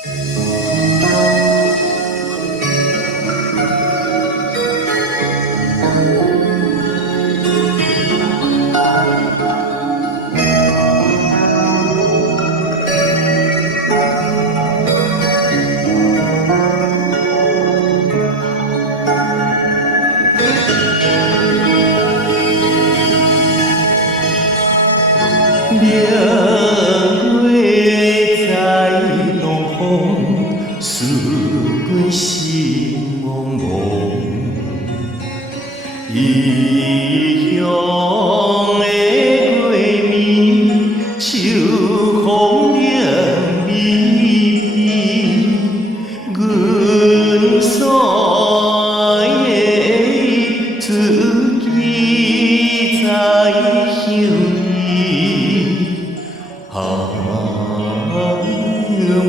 明月在东风，思归心茫茫。异乡的月暝，秋风凉微微，阮所的知己在乡里。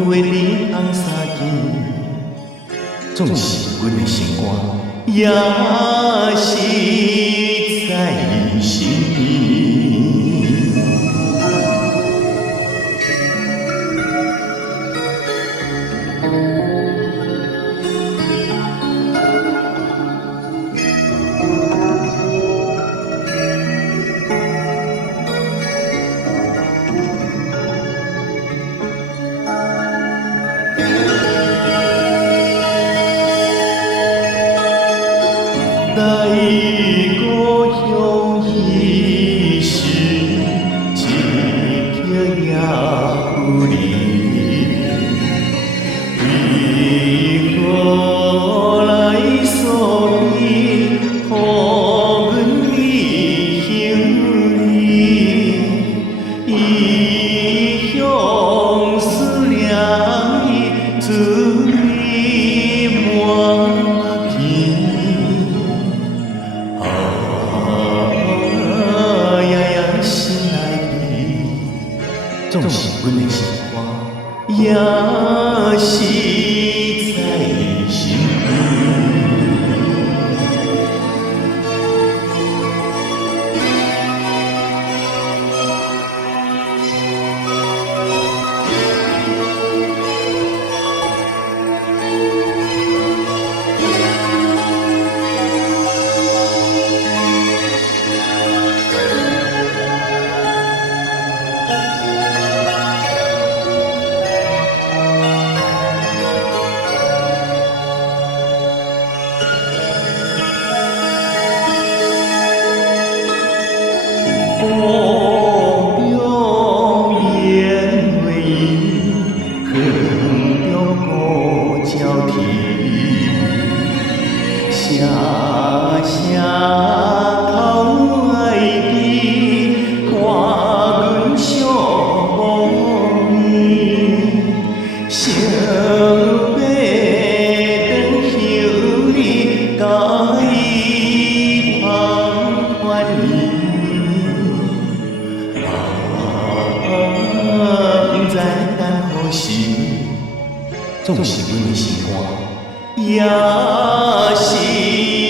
月里红纱巾，总是阮的心肝，也是在心边。在故乡已是一片野有离，为何来诉你，予阮离乡里？异乡思念伊，滋味满鼻。总是阮的心肝，也是在心边。风中燕尾影，坑中孤鸟啼。声声口爱比，看阮寂寞面。想要转乡里，甲伊芳团圆。不知等何时，总是阮的心肝，也是。